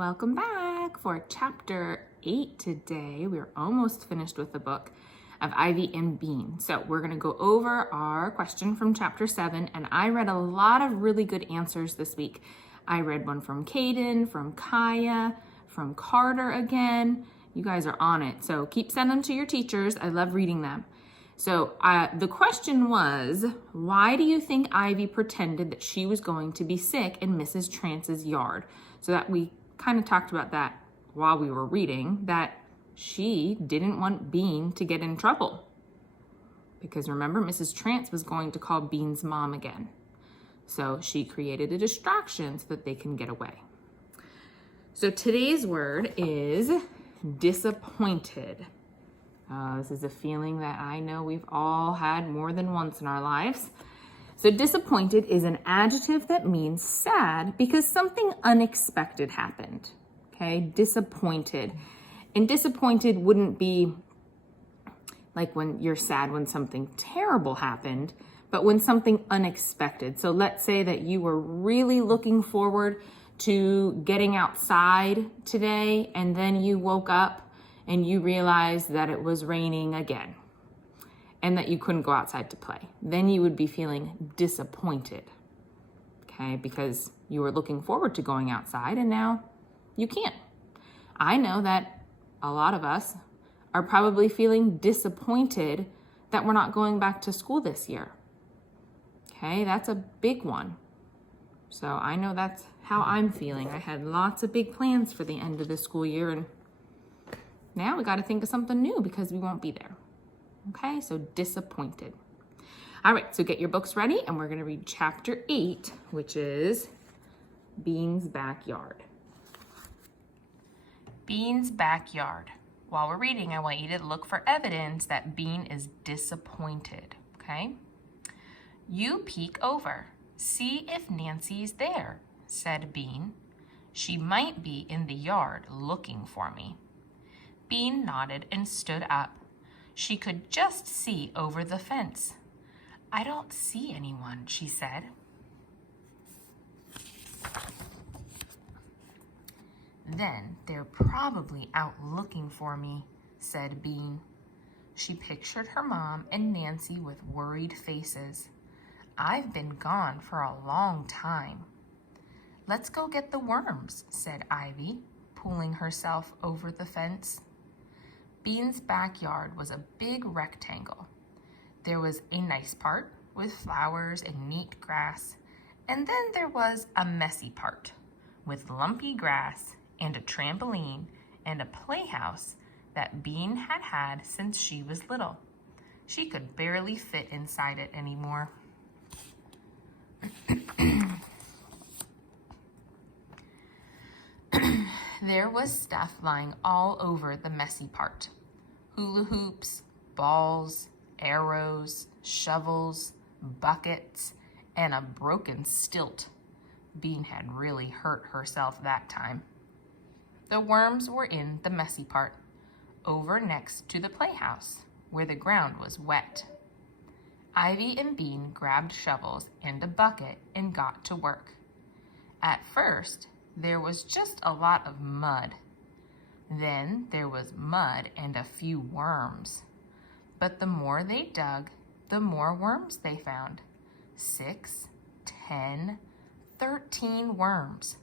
Welcome back for chapter 8 today. We're almost finished with the book of Ivy and Bean. So we're going to go over our question from chapter 7, and I read a lot of really good answers this week. I read one from Caden, from Kaya, from Carter again. You guys are on it, so keep sending them to your teachers. I love reading them. So the question was, why do you think Ivy pretended that she was going to be sick in Mrs. Trance's yard? So that we kind of talked about that while we were reading, that she didn't want Bean to get in trouble. Because remember, Mrs. Trance was going to call Bean's mom again. So she created a distraction so that they can get away. So today's word is disappointed. This is a feeling that I know we've all had more than once in our lives. So disappointed is an adjective that means sad because something unexpected happened. Okay, disappointed. And disappointed wouldn't be like when you're sad when something terrible happened, but when something unexpected. So let's say that you were really looking forward to getting outside today, and then you woke up and you realized that it was raining again and that you couldn't go outside to play. Then you would be feeling disappointed, okay? Because you were looking forward to going outside and now you can't. I know that a lot of us are probably feeling disappointed that we're not going back to school this year. Okay, that's a big one. So I know that's how I'm feeling. I had lots of big plans for the end of the school year, and now we got to think of something new because we won't be there. Okay, so disappointed. All right, so get your books ready, and we're going to read chapter 8, which is Bean's Backyard. Bean's backyard. While we're reading, I want you to look for evidence that Bean is disappointed, okay? You peek over. See if Nancy's there, said Bean. She might be in the yard looking for me. Bean nodded and stood up. She could just see over the fence. I don't see anyone, she said. Then they're probably out looking for me, said Bean. She pictured her mom and Nancy with worried faces. I've been gone for a long time. Let's go get the worms, said Ivy, pulling herself over the fence. Bean's backyard was a big rectangle. There was a nice part with flowers and neat grass, and then there was a messy part with lumpy grass and a trampoline and a playhouse that Bean had had since she was little. She could barely fit inside it anymore. There was stuff lying all over the messy part. Hula hoops, balls, arrows, shovels, buckets, and a broken stilt. Bean had really hurt herself that time. The worms were in the messy part, over next to the playhouse, where the ground was wet. Ivy and Bean grabbed shovels and a bucket and got to work. At first, there was just a lot of mud. Then there was mud and a few worms. But the more they dug, the more worms they found. 6, 10, 13 worms.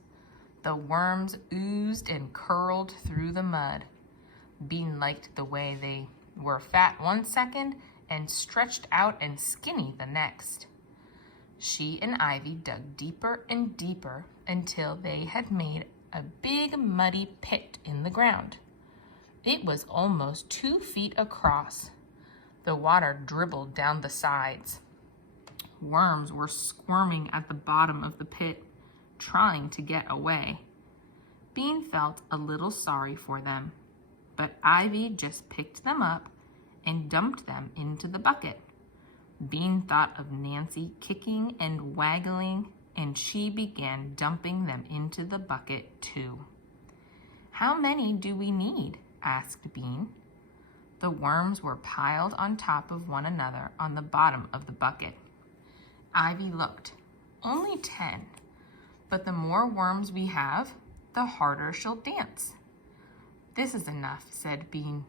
The worms oozed and curled through the mud. Bean liked the way they were fat one second and stretched out and skinny the next. She and Ivy dug deeper and deeper until they had made a big muddy pit in the ground. It was almost 2 feet across. The water dribbled down the sides. Worms were squirming at the bottom of the pit, trying to get away. Bean felt a little sorry for them, but Ivy just picked them up and dumped them into the bucket. Bean thought of Nancy kicking and waggling, and she began dumping them into the bucket too. How many do we need? Asked Bean. The worms were piled on top of one another on the bottom of the bucket. Ivy looked. Only 10. But the more worms we have, the harder she'll dance." "This is enough," said Bean.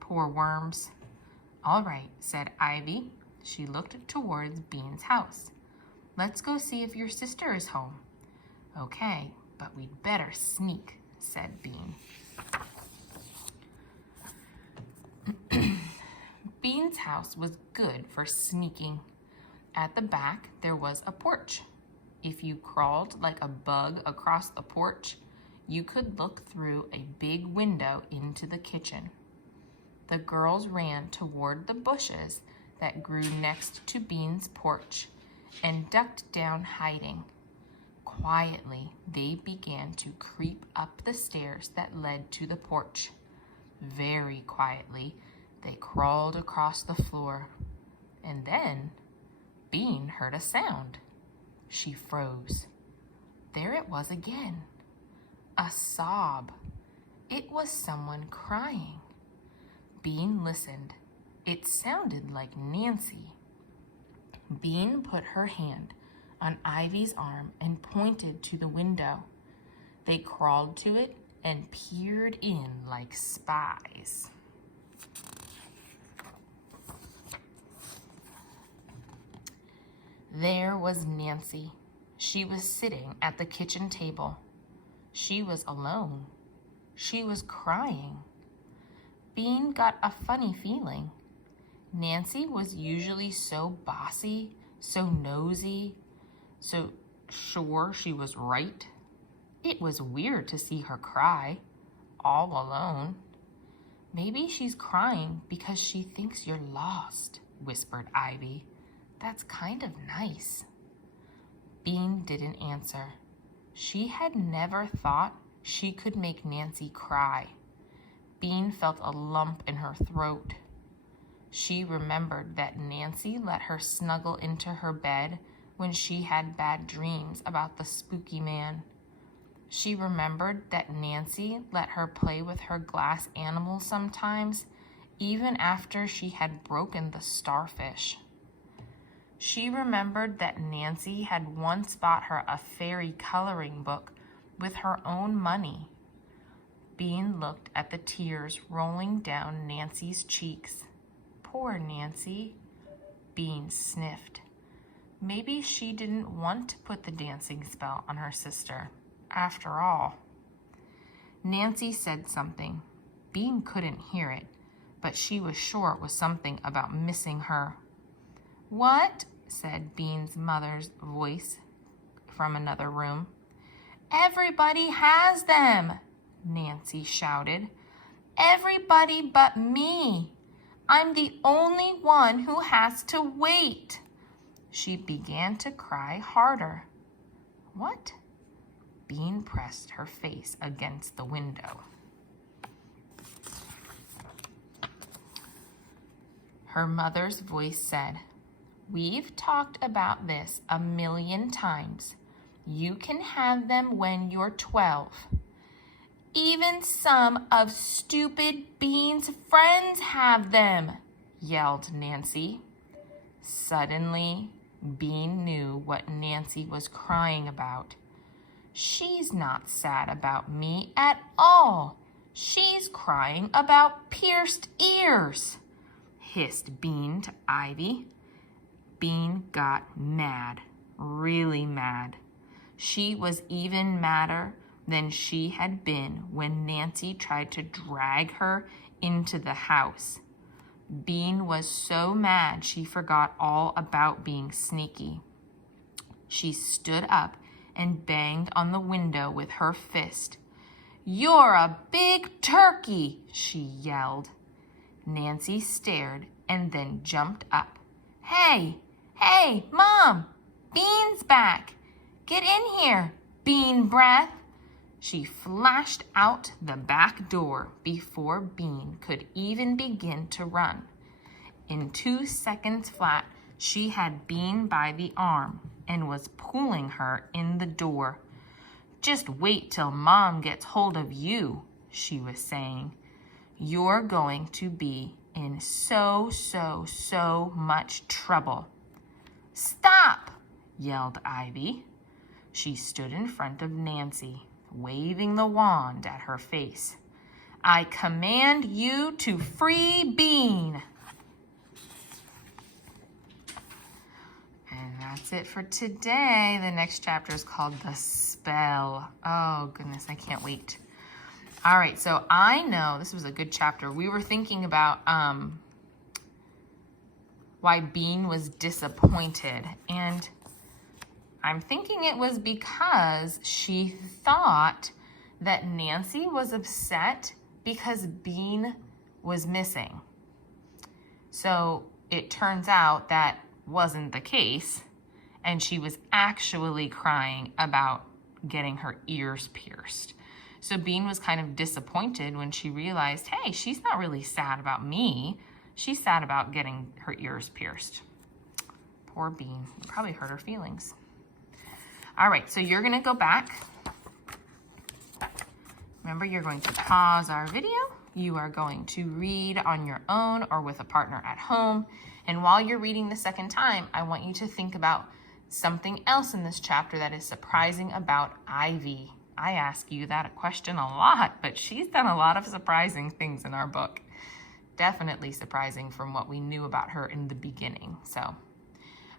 "Poor worms." "All right," said Ivy. She looked towards Bean's house. "Let's go see if your sister is home." "Okay, but we'd better sneak," said Bean. Bean's house was good for sneaking. At the back, there was a porch. If you crawled like a bug across the porch, you could look through a big window into the kitchen. The girls ran toward the bushes that grew next to Bean's porch and ducked down hiding. Quietly, they began to creep up the stairs that led to the porch. Very quietly, they crawled across the floor. And then Bean heard a sound. She froze. There it was again. A sob. It was someone crying. Bean listened. It sounded like Nancy. Bean put her hand on Ivy's arm and pointed to the window. They crawled to it and peered in like spies. There was Nancy. She was sitting at the kitchen table. She was alone. She was crying. Bean got a funny feeling. Nancy was usually so bossy, so nosy, so sure she was right. It was weird to see her cry, all alone. "Maybe she's crying because she thinks you're lost," whispered Ivy. "That's kind of nice." Bean didn't answer. She had never thought she could make Nancy cry. Bean felt a lump in her throat. She remembered that Nancy let her snuggle into her bed when she had bad dreams about the spooky man. She remembered that Nancy let her play with her glass animal sometimes, even after she had broken the starfish. She remembered that Nancy had once bought her a fairy coloring book with her own money. Bean looked at the tears rolling down Nancy's cheeks. Poor Nancy. Bean sniffed. Maybe she didn't want to put the dancing spell on her sister, after all. Nancy said something. Bean couldn't hear it, but she was sure it was something about missing her. "What?" said Bean's mother's voice from another room. "Everybody has them," Nancy shouted. "Everybody but me. I'm the only one who has to wait." She began to cry harder. "What?" Bean pressed her face against the window. Her mother's voice said, "We've talked about this 1,000,000 times. You can have them when you're 12. Even some of stupid Bean's friends have them," yelled Nancy. Suddenly, Bean knew what Nancy was crying about. "She's not sad about me at all. She's crying about pierced ears," hissed Bean to Ivy. Bean got mad, really mad. She was even madder than she had been when Nancy tried to drag her into the house. Bean was so mad she forgot all about being sneaky. She stood up and banged on the window with her fist. "You're a big turkey," she yelled. Nancy stared and then jumped up. Hey, Mom! Bean's back! Get in here, Bean Breath!" She flashed out the back door before Bean could even begin to run. In 2 seconds flat, she had Bean by the arm and was pulling her in the door. "Just wait till Mom gets hold of you," she was saying. "You're going to be in so much trouble." "Stop!" yelled Ivy. She stood in front of Nancy. waving the wand at her face. I command you to free Bean. And that's it for today. The next chapter is called The Spell. Oh, goodness, I can't wait. All right, so I know this was a good chapter. We were thinking about why Bean was disappointed. And I'm thinking it was because she thought that Nancy was upset because Bean was missing. So it turns out that wasn't the case, and she was actually crying about getting her ears pierced. So Bean was kind of disappointed when she realized, hey, she's not really sad about me. She's sad about getting her ears pierced. Poor Bean. It probably hurt her feelings. All right, so you're going to go back. Remember, you're going to pause our video. You are going to read on your own or with a partner at home. And while you're reading the second time, I want you to think about something else in this chapter that is surprising about Ivy. I ask you that question a lot, but she's done a lot of surprising things in our book. Definitely surprising from what we knew about her in the beginning. So,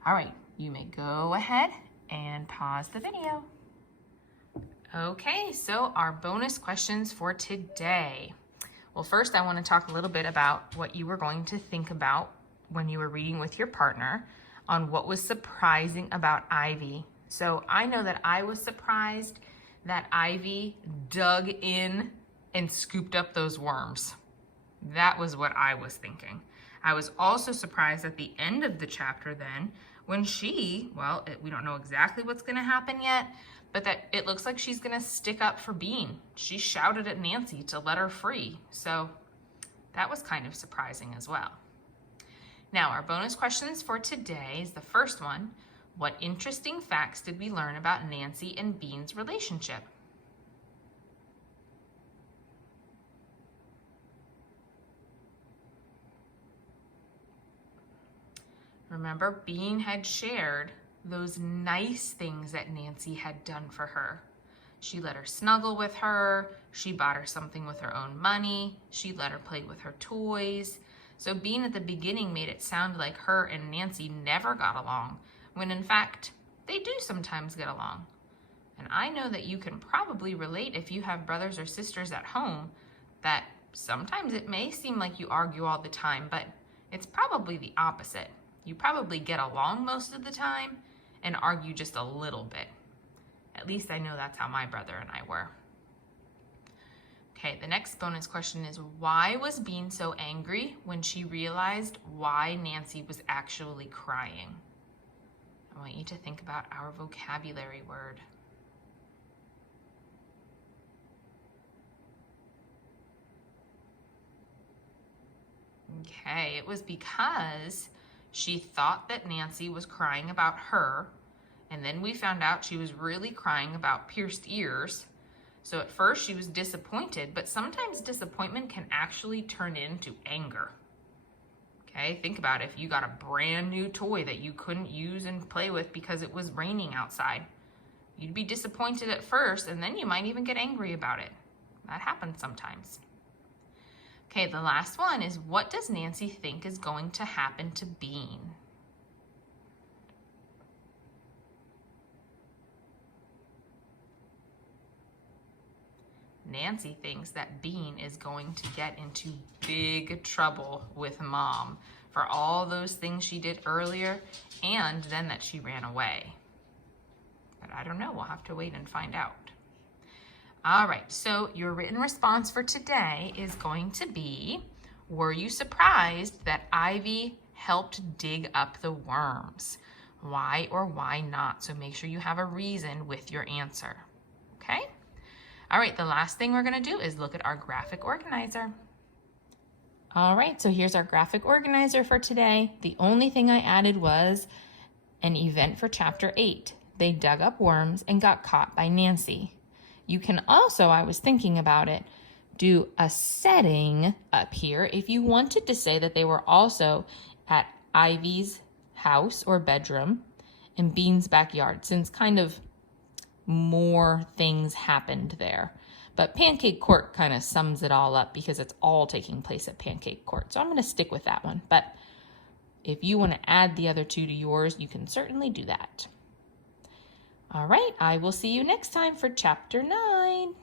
all right, you may go ahead and pause the video. Okay, so our bonus questions for today. Well, first I want to talk a little bit about what you were going to think about when you were reading with your partner on what was surprising about Ivy. So I know that I was surprised that Ivy dug in and scooped up those worms. That was what I was thinking. I was also surprised at the end of the chapter then when she, well, we don't know exactly what's going to happen yet, but that it looks like she's going to stick up for Bean. She shouted at Nancy to let her free. So that was kind of surprising as well. Now, our bonus questions for today is the first one. What interesting facts did we learn about Nancy and Bean's relationship? Remember, Bean had shared those nice things that Nancy had done for her. She let her snuggle with her. She bought her something with her own money. She let her play with her toys. So Bean at the beginning made it sound like her and Nancy never got along, when in fact, they do sometimes get along. And I know that you can probably relate if you have brothers or sisters at home that sometimes it may seem like you argue all the time, but it's probably the opposite. You probably get along most of the time and argue just a little bit. At least I know that's how my brother and I were. Okay, the next bonus question is, why was Bean so angry when she realized why Nancy was actually crying? I want you to think about our vocabulary word. Okay, it was because she thought that Nancy was crying about her, and then we found out she was really crying about pierced ears. So at first she was disappointed, but sometimes disappointment can actually turn into anger. Okay, think about it. If you got a brand new toy that you couldn't use and play with because it was raining outside, you'd be disappointed at first, and then you might even get angry about it. That happens sometimes. Okay, the last one is, what does Nancy think is going to happen to Bean? Nancy thinks that Bean is going to get into big trouble with Mom for all those things she did earlier and then that she ran away. But I don't know, we'll have to wait and find out. All right, so your written response for today is going to be, were you surprised that Ivy helped dig up the worms? Why or why not? So make sure you have a reason with your answer, okay? All right, the last thing we're gonna do is look at our graphic organizer. All right, so here's our graphic organizer for today. The only thing I added was an event for chapter 8. They dug up worms and got caught by Nancy. You can also, I was thinking about it, do a setting up here if you wanted to say that they were also at Ivy's house or bedroom in Bean's backyard, since kind of more things happened there. But Pancake Court kind of sums it all up because it's all taking place at Pancake Court. So I'm going to stick with that one. But if you want to add the other two to yours, you can certainly do that. All right, I will see you next time for Chapter 9.